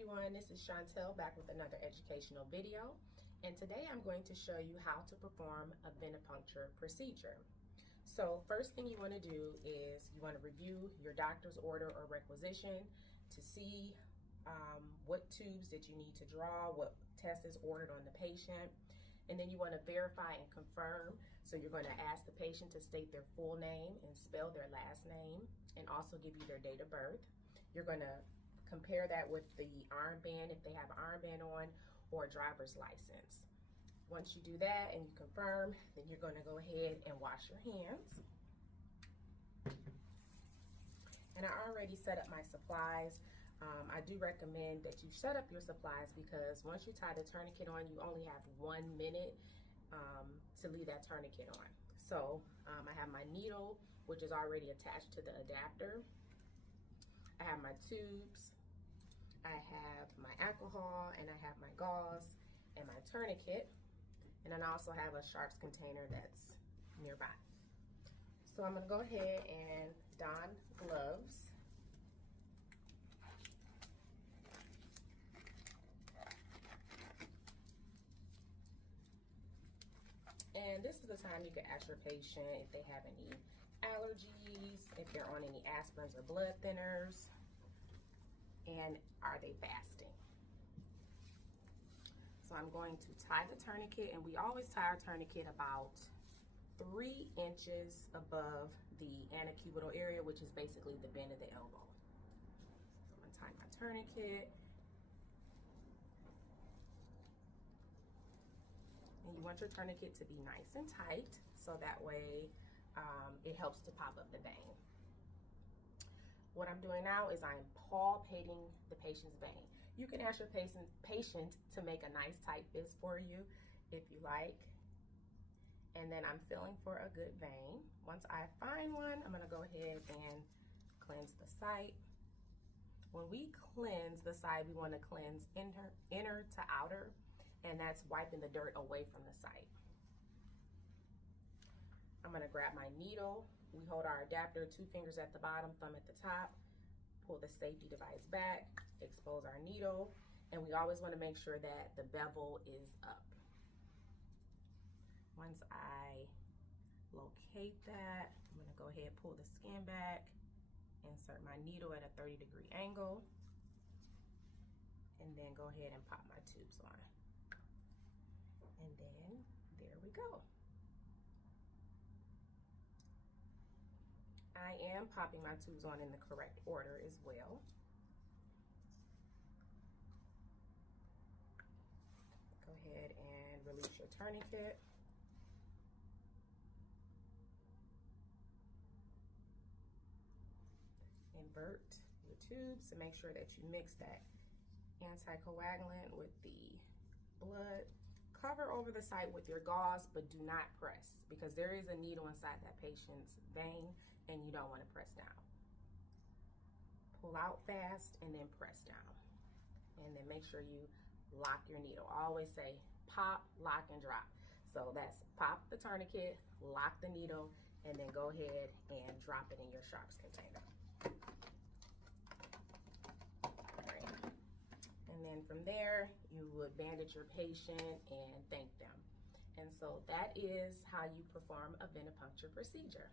everyone, this is Chantel back with another educational video, and today I'm going to show you how to perform a venipuncture procedure. So first thing you want to do is you want to review your doctor's order or requisition to see what tubes that you need to draw, what test is ordered on the patient, and then you want to verify and confirm. So you're going to ask the patient to state their full name and spell their last name and also give you their date of birth. You're going to compare that with the armband if they have an armband on or a driver's license. Once you do that and you confirm, then you're going to go ahead and wash your hands. And I already set up my supplies. I do recommend that you set up your supplies because once you tie the tourniquet on, you only have 1 minute to leave that tourniquet on. So I have my needle, which is already attached to the adapter. I have my tubes, I have my alcohol, and I have my gauze and my tourniquet. And then I also have a sharps container that's nearby. So I'm gonna go ahead and don gloves. And this is the time you can ask your patient if they have any allergies, if they're on any aspirins or blood thinners, and are they fasting. So I'm going to tie the tourniquet, and we always tie our tourniquet about 3 inches above the antecubital area, which is basically the bend of the elbow. So I'm gonna tie my tourniquet. And you want your tourniquet to be nice and tight, so that way it helps to pop up the vein. What I'm doing now is I'm palpating the patient's vein. You can ask your patient to make a nice tight fist for you if you like. And then I'm feeling for a good vein. Once I find one, I'm gonna go ahead and cleanse the site. When we cleanse the site, we wanna cleanse inner to outer, and that's wiping the dirt away from the site. I'm gonna grab my needle. We hold our adapter, 2 fingers at the bottom, thumb at the top, pull the safety device back, expose our needle, and we always wanna make sure that the bevel is up. Once I locate that, I'm gonna go ahead, pull the skin back, insert my needle at a 30-degree angle, and then go ahead and pop my tubes on. And then there we go. I am popping my tubes on in the correct order as well. Go ahead and release your tourniquet. Invert your tubes to make sure that you mix that anticoagulant with the blood. Cover over the site with your gauze, but do not press because there is a needle inside that patient's vein and you don't want to press down. Pull out fast and then press down. And then make sure you lock your needle. I always say pop, lock, and drop. So that's pop the tourniquet, lock the needle, and then go ahead and drop it in your sharps container. And then from there, you would bandage your patient and thank them. And so that is how you perform a venipuncture procedure.